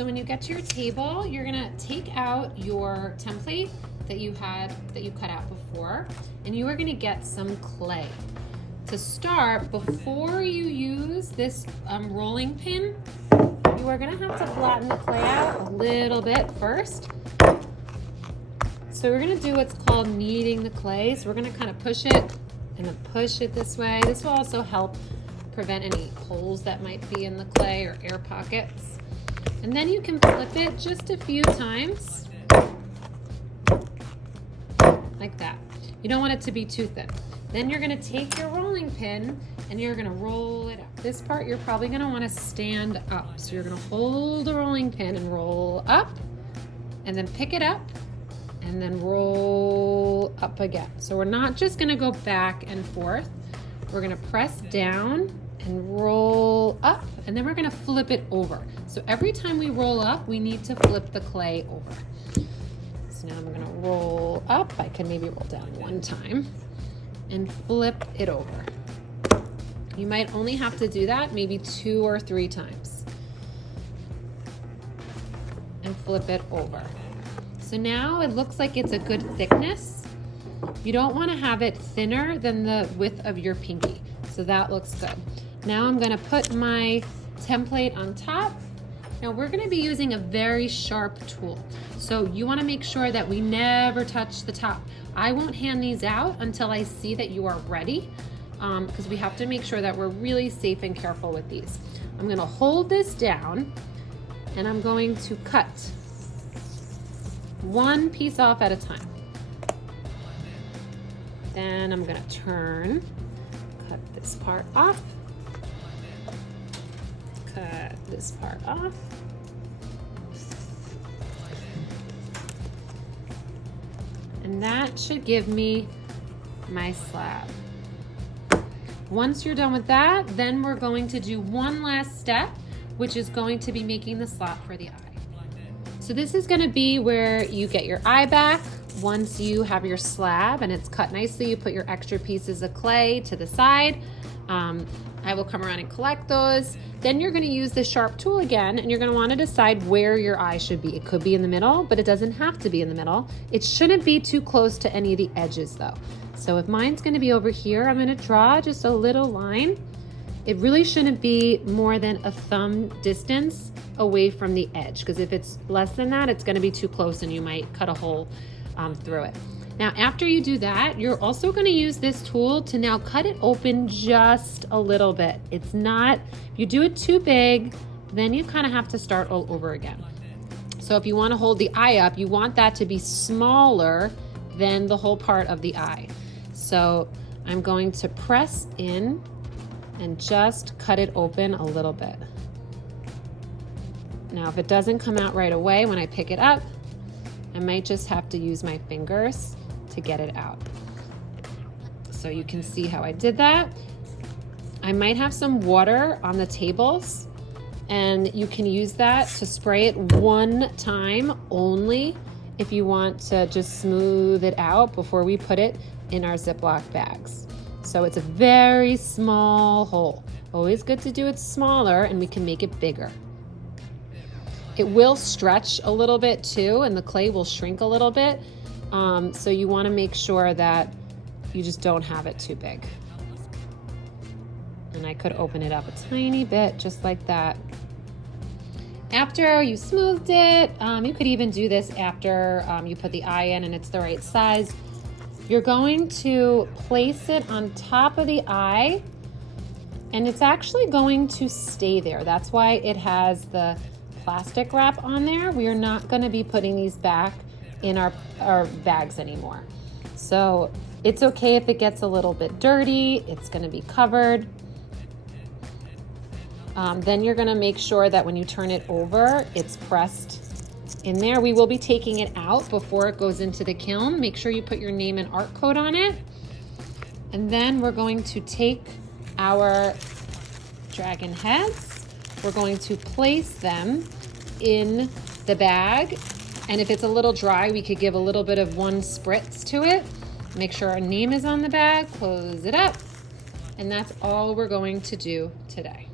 So when you get to your table, you're gonna take out your template that you cut out before, and you are gonna get some clay. To start, before you use this rolling pin, you are gonna have to flatten the clay out a little bit first. So we're gonna do what's called kneading the clay. So we're gonna kind of push it and then push it this way. This will also help prevent any holes that might be in the clay or air pockets. And then you can flip it just a few times, like that. You don't want it to be too thin. Then you're gonna take your rolling pin and you're gonna roll it up. This part you're probably gonna wanna stand up. So you're gonna hold the rolling pin and roll up, and then pick it up, and then roll up again. So we're not just gonna go back and forth. We're gonna press down and roll up, and then we're gonna flip it over. So every time we roll up, we need to flip the clay over. So now I'm gonna roll up. I can maybe roll down one time and flip it over. You might only have to do that maybe 2 or 3 times. And flip it over. So now it looks like it's a good thickness. You don't want to have it thinner than the width of your pinky. So that looks good. Now I'm going to put my template on top. Now we're going to be using a very sharp tool. So you want to make sure that we never touch the top. I won't hand these out until I see that you are ready, because we have to make sure that we're really safe and careful with these. I'm going to hold this down and I'm going to cut one piece off at a time. Then I'm going to turn, cut this part off, cut this part off. And that should give me my slab. Once you're done with that, then we're going to do one last step, which is going to be making the slot for the eye. So this is going to be where you get your eye back. Once you have your slab and it's cut nicely, you put your extra pieces of clay to the side. I will come around and collect those. Then you're going to use the sharp tool again, and you're going to want to decide where your eye should be. It could be in the middle, but it doesn't have to be in the middle. It shouldn't be too close to any of the edges though. So if mine's going to be over here, I'm going to draw just a little line. It really shouldn't be more than a thumb distance away from the edge, because if it's less than that, it's going to be too close and you might cut a hole through it. Now, after you do that, you're also going to use this tool to now cut it open just a little bit. It's not, if you do it too big, then you kind of have to start all over again. So if you want to hold the eye up, you want that to be smaller than the whole part of the eye. So I'm going to press in and just cut it open a little bit. Now, if it doesn't come out right away when I pick it up, I might just have to use my fingers to get it out. So you can see how I did that. I might have some water on the tables, and you can use that to spray it one time only if you want to just smooth it out before we put it in our Ziploc bags. So it's a very small hole. Always good to do it smaller, and we can make it bigger. It will stretch a little bit too, and the clay will shrink a little bit. So you want to make sure that you just don't have it too big. And I could open it up a tiny bit, just like that. After you smoothed it, you could even do this after you put the eye in and it's the right size. You're going to place it on top of the eye, and it's actually going to stay there. That's why it has the plastic wrap on there. We are not going to be putting these back in our bags anymore. So it's okay if it gets a little bit dirty. It's going to be covered. Then you're going to make sure that when you turn it over, it's pressed in there. We will be taking it out before it goes into the kiln. Make sure you put your name and art code on it. And then we're going to take our dragon heads. We're going to place them in the bag. And if it's a little dry, we could give a little bit of one spritz to it. Make sure our name is on the bag, close it up. And that's all we're going to do today.